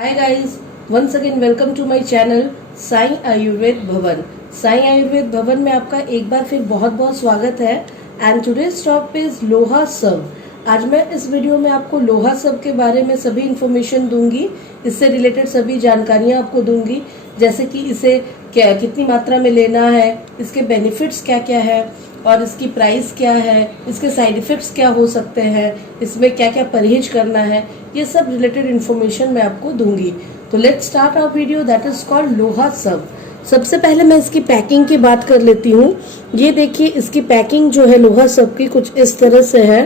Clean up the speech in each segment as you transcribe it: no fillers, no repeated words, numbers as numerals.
Hi guys, once again welcome to my channel Sai Ayurveda भवन। साई आयुर्वेद भवन में आपका एक बार फिर बहुत बहुत स्वागत है। एंड टुडेज टॉपिक इज लोहा सब। आज मैं इस वीडियो में आपको लोहा सब के बारे में सभी इन्फॉर्मेशन दूंगी, इससे रिलेटेड सभी जानकारियां आपको दूंगी, जैसे कि इसे कितनी मात्रा में लेना है, इसके बेनिफिट्स क्या क्या है और इसकी प्राइस क्या है, इसके साइड इफेक्ट्स क्या हो सकते हैं, इसमें क्या क्या परहेज करना है, ये सब रिलेटेड इन्फॉर्मेशन मैं आपको दूंगी। तो let's start our video that is called लोहा सब। सबसे पहले मैं इसकी पैकिंग की बात कर लेती हूँ। ये देखिए, इसकी पैकिंग जो है लोहा सब की कुछ इस तरह से है।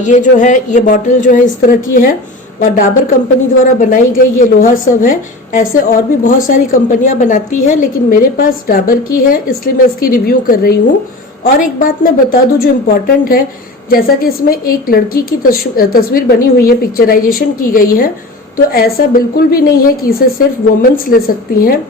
ये जो है, ये बॉटल जो है इस तरह की है और डाबर कंपनी द्वारा बनाई गई ये लोहा सब है। ऐसे और भी बहुत सारी कंपनियां बनाती है, लेकिन मेरे पास डाबर की है, इसलिए मैं इसकी रिव्यू कर रही हूँ। और एक बात मैं बता दूं जो इम्पोर्टेंट है, जैसा कि इसमें एक लड़की की तस्वीर बनी हुई है, पिक्चराइजेशन की गई है, तो ऐसा बिल्कुल भी नहीं है कि इसे सिर्फ वुमेन्स ले सकती हैं।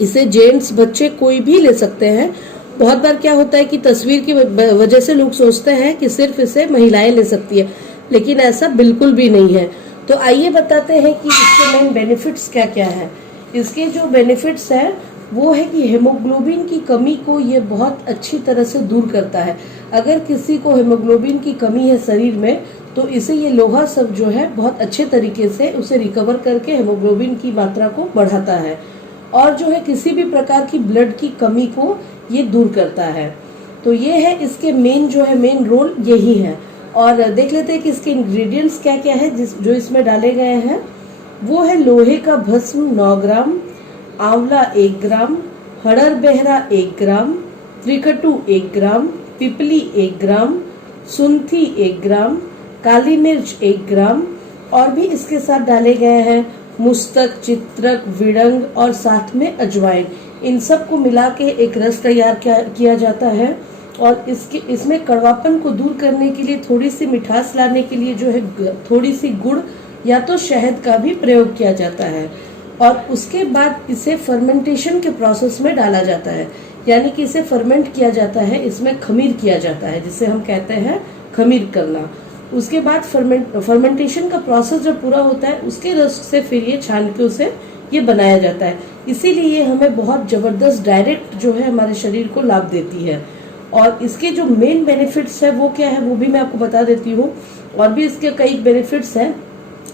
इसे जेंट्स, बच्चे कोई भी ले सकते हैं। बहुत बार क्या होता है कि तस्वीर की वजह से लोग सोचते हैं कि सिर्फ इसे महिलाएं ले सकती है, लेकिन ऐसा बिल्कुल भी नहीं है। तो आइए बताते हैं कि इसके मेन बेनिफिट्स क्या क्या है। इसके जो बेनिफिट्स है वो है कि हेमोग्लोबिन की कमी को ये बहुत अच्छी तरह से दूर करता है। अगर किसी को हेमोग्लोबिन की कमी है शरीर में, तो इसे ये लोहा सब जो है बहुत अच्छे तरीके से उसे रिकवर करके हेमोग्लोबिन की मात्रा को बढ़ाता है और जो है किसी भी प्रकार की ब्लड की कमी को ये दूर करता है। तो ये है इसके मेन रोल यही है। और देख लेते हैं कि इसके इंग्रेडिएंट्स क्या क्या है जो इसमें डाले गए हैं। वो है लोहे का भस्म 9 ग्राम, आंवला 1 ग्राम, हड़र बहरा 1 ग्राम, त्रिकटु 1 ग्राम, पिपली 1 ग्राम, सुंठी 1 ग्राम, काली मिर्च 1 ग्राम और भी इसके साथ डाले गए हैं मुस्तक, चित्रक, विड़ंग और साथ में अजवाइन। इन सब को मिला के एक रस तैयार किया जाता है और इसमें कड़वापन को दूर करने के लिए, थोड़ी सी मिठास लाने के लिए जो है थोड़ी सी गुड़ या तो शहद का भी प्रयोग किया जाता है। और उसके बाद इसे फर्मेंटेशन के प्रोसेस में डाला जाता है, यानी कि इसे फर्मेंट किया जाता है, इसमें खमीर किया जाता है, जिसे हम कहते हैं खमीर करना। उसके बाद फर्मेंटेशन का प्रोसेस जब पूरा होता है, उसके रस से फिर ये छान के उसे ये बनाया जाता है। इसीलिए हमें बहुत जबरदस्त डायरेक्ट जो है हमारे शरीर को लाभ देती है। और इसके जो मेन बेनिफिट्स है वो क्या है वो भी मैं आपको बता देती हूँ। और भी इसके कई बेनिफिट्स हैं,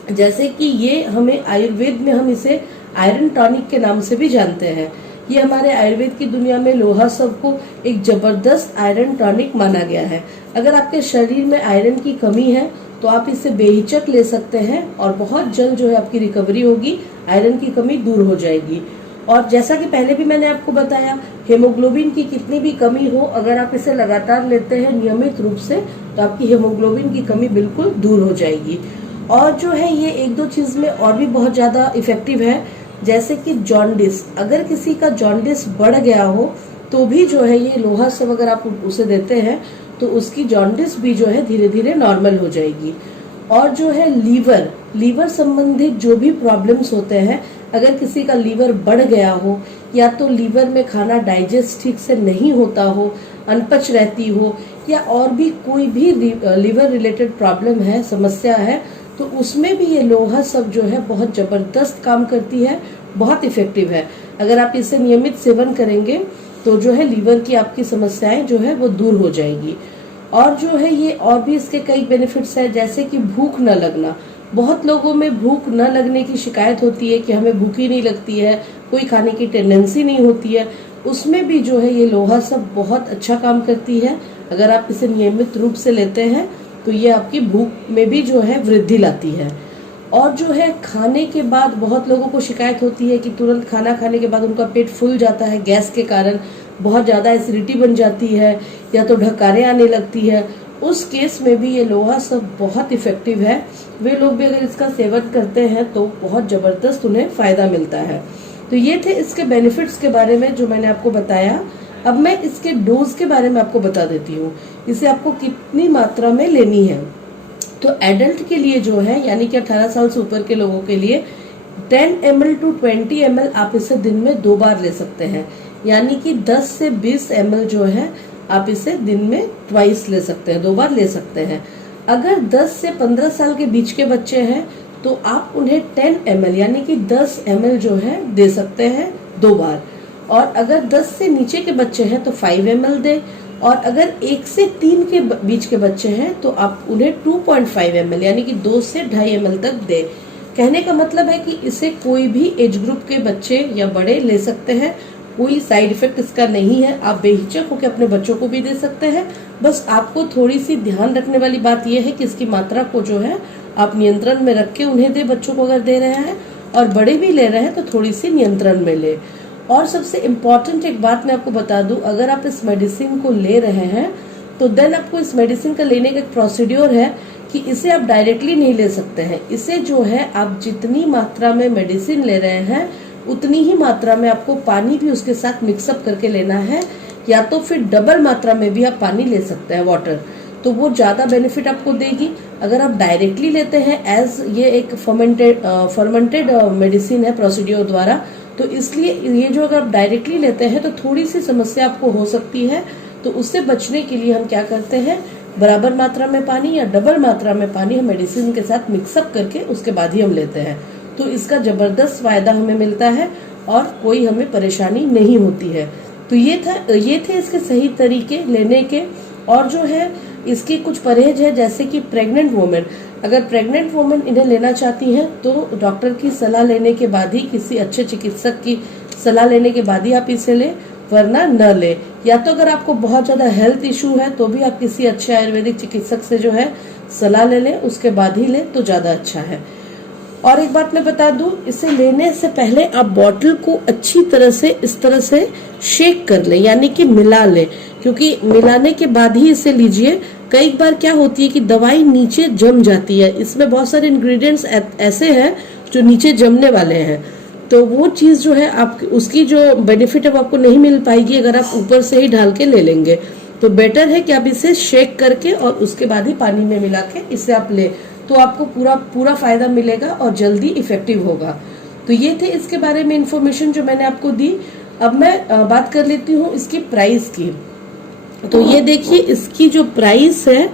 जैसे कि ये हमें आयुर्वेद में हम इसे आयरन टॉनिक के नाम से भी जानते हैं। ये हमारे आयुर्वेद की दुनिया में लोहा सब को एक जबरदस्त आयरन टॉनिक माना गया है। अगर आपके शरीर में आयरन की कमी है तो आप इसे बेहिचक ले सकते हैं और बहुत जल्द जो है आपकी रिकवरी होगी, आयरन की कमी दूर हो जाएगी। और जैसा कि पहले भी मैंने आपको बताया, हेमोग्लोबिन की कितनी भी कमी हो, अगर आप इसे लगातार लेते हैं नियमित रूप से, तो आपकी हेमोग्लोबिन की कमी बिल्कुल दूर हो जाएगी। और जो है ये एक दो चीज में और भी बहुत ज्यादा इफेक्टिव है, जैसे कि जॉन्डिस। अगर किसी का जॉन्डिस बढ़ गया हो तो भी जो है ये लोहा सब अगर आप उसे देते हैं तो उसकी जॉन्डिस भी जो है धीरे धीरे नॉर्मल हो जाएगी। और जो है लीवर संबंधित जो भी प्रॉब्लम्स होते हैं, अगर किसी का लीवर बढ़ गया हो या तो लीवर में खाना डाइजेस्ट ठीक से नहीं होता हो, अनपच रहती हो, या और भी कोई भी लीवर रिलेटेड प्रॉब्लम है, समस्या है, तो उसमें भी ये लोहा सब जो है बहुत जबरदस्त काम करती है, बहुत इफेक्टिव है। अगर आप इसे नियमित सेवन करेंगे तो जो है लीवर की आपकी समस्याएं जो है वो दूर हो जाएगी। और जो है ये और भी इसके कई बेनिफिट्स है, जैसे कि भूख न लगना। बहुत लोगों में भूख न लगने की शिकायत होती है कि हमें भूख ही नहीं लगती है, कोई खाने की टेंडेंसी नहीं होती है। उसमें भी जो है ये लोहा सब बहुत अच्छा काम करती है। अगर आप इसे नियमित रूप से लेते हैं तो ये आपकी भूख में भी जो है वृद्धि लाती है। और जो है खाने के बाद बहुत लोगों को शिकायत होती है कि तुरंत खाना खाने के बाद उनका पेट फूल जाता है, गैस के कारण बहुत ज़्यादा एसिडिटी बन जाती है या तो ढकारें आने लगती है। उस केस में भी ये लोहा सब बहुत इफेक्टिव है। वे लोग भी अगर इसका सेवन करते हैं तो बहुत ज़बरदस्त उन्हें फ़ायदा मिलता है। तो ये थे इसके बेनिफिट्स के बारे में जो मैंने आपको बताया। अब मैं इसके डोज के बारे में आपको बता देती हूँ, इसे आपको कितनी मात्रा में लेनी है। तो एडल्ट के लिए जो है, यानी कि 18 साल से ऊपर के लोगों के लिए 10 ml to 20 ml आप इसे दिन में 2 बार ले सकते हैं, यानी कि 10 से 20 ml जो है आप इसे दिन में ट्वाइस ले सकते हैं, 2 बार ले सकते हैं। अगर 10 से 15 साल के बीच के बच्चे हैं तो आप उन्हें 10 ml यानी कि 10 ml जो है दे सकते हैं 2 बार। और अगर 10 से नीचे के बच्चे हैं तो 5 ml दे, और अगर 1 से 3 के बीच के बच्चे हैं तो आप उन्हें 2.5 ml यानी कि 2 से 2.5 ml तक दे। कहने का मतलब है कि इसे कोई भी एज ग्रुप के बच्चे या बड़े ले सकते हैं, कोई साइड इफेक्ट इसका नहीं है। आप बेहिचक होकर अपने बच्चों को भी दे सकते हैं। बस आपको थोड़ी सी ध्यान रखने वाली बात यह है कि इसकी मात्रा को जो है आप नियंत्रण में रख के उन्हें दे, बच्चों को अगर दे रहे हैं, और बड़े भी ले रहे हैं तो थोड़ी सी नियंत्रण में ले। और सबसे इम्पॉर्टेंट एक बात मैं आपको बता दूं, अगर आप इस मेडिसिन को ले रहे हैं तो देन आपको इस मेडिसिन का लेने का एक प्रोसीड्योर है कि इसे आप डायरेक्टली नहीं ले सकते हैं। इसे जो है आप जितनी मात्रा में मेडिसिन ले रहे हैं उतनी ही मात्रा में आपको पानी भी उसके साथ मिक्सअप करके लेना है, या तो फिर डबल मात्रा में भी आप पानी ले सकते हैं, वाटर, तो वो ज्यादा बेनिफिट आपको देगी। अगर आप डायरेक्टली लेते हैं एज ये एक फर्मेंटेड मेडिसिन है प्रोसीड्योर द्वारा, तो इसलिए ये जो अगर आप डायरेक्टली लेते हैं तो थोड़ी सी समस्या आपको हो सकती है। तो उससे बचने के लिए हम क्या करते हैं, बराबर मात्रा में पानी या डबल मात्रा में पानी हम मेडिसिन के साथ मिक्सअप करके उसके बाद ही हम लेते हैं। तो इसका जबरदस्त फायदा हमें मिलता है और कोई हमें परेशानी नहीं होती है। तो ये थे इसके सही तरीके लेने के। और जो है इसकी कुछ परहेज है, जैसे कि प्रेग्नेंट वुमेन, अगर प्रेग्नेंट वुमेन इन्हें लेना चाहती हैं तो डॉक्टर की सलाह लेने के बाद ही, किसी अच्छे चिकित्सक की सलाह लेने के बाद ही आप इसे लें, वरना न ले। या तो अगर आपको बहुत ज्यादा हेल्थ इशू है तो भी आप किसी अच्छे आयुर्वेदिक चिकित्सक से जो है सलाह ले लें, उसके बाद ही लें तो ज्यादा अच्छा है। और एक बात मैं बता दूं, इसे लेने से पहले आप बॉटल को अच्छी तरह से इस तरह से शेक कर लें, यानी कि मिला लें, क्योंकि मिलाने के बाद ही इसे लीजिए। कई बार क्या होती है कि दवाई नीचे जम जाती है, इसमें बहुत सारे इंग्रेडिएंट्स ऐसे हैं जो नीचे जमने वाले हैं, तो वो चीज जो है आप उसकी जो बेनिफिट है वो आपको नहीं मिल पाएगी अगर आप ऊपर से ही ढाल के ले लेंगे। तो बेटर है कि आप इसे शेक करके और उसके बाद ही पानी में मिला के इसे आप ले, तो आपको पूरा फायदा मिलेगा और जल्दी इफेक्टिव होगा। तो ये थे इसके बारे में इंफॉर्मेशन जो मैंने आपको दी। अब मैं बात कर लेती हूँ इसकी प्राइस की। तो ये देखिए, इसकी जो प्राइस है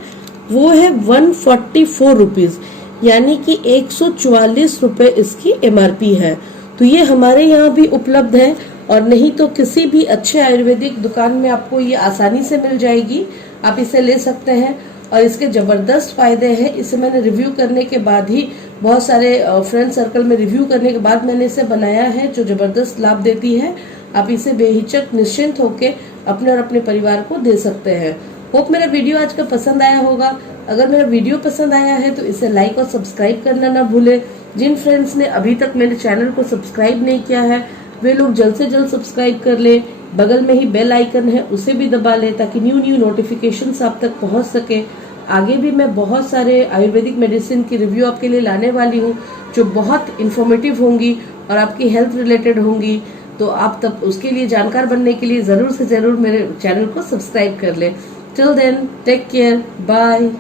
वो है 144 रुपीज, यानी कि 144 रुपए इसकी MRP है। तो ये हमारे यहाँ भी उपलब्ध है, और नहीं तो किसी भी अच्छे आयुर्वेदिक दुकान में आपको ये आसानी से मिल जाएगी, आप इसे ले सकते हैं। और इसके जबरदस्त फायदे हैं। इसे मैंने रिव्यू करने के बाद ही, बहुत सारे फ्रेंड सर्कल में रिव्यू करने के बाद मैंने इसे बनाया है, जो जबरदस्त लाभ देती है। आप इसे बेहिचक निश्चिंत होकर अपने और अपने परिवार को दे सकते हैं। होप मेरा वीडियो आज का पसंद आया होगा। अगर मेरा वीडियो पसंद आया है तो इसे लाइक और सब्सक्राइब करना ना भूले। जिन फ्रेंड्स ने अभी तक मेरे चैनल को सब्सक्राइब नहीं किया है वे लोग जल्द से जल्द सब्सक्राइब कर ले। बगल में ही बेल आइकन है, उसे भी दबा ले, ताकि न्यू नोटिफिकेशंस आप तक पहुंच सके। आगे भी मैं बहुत सारे आयुर्वेदिक मेडिसिन की रिव्यू आपके लिए लाने वाली हूँ, जो बहुत इन्फॉर्मेटिव होंगी और आपकी हेल्थ रिलेटेड होंगी। तो आप तब उसके लिए जानकार बनने के लिए जरूर से जरूर मेरे चैनल को सब्सक्राइब कर ले। Till then, take care, bye.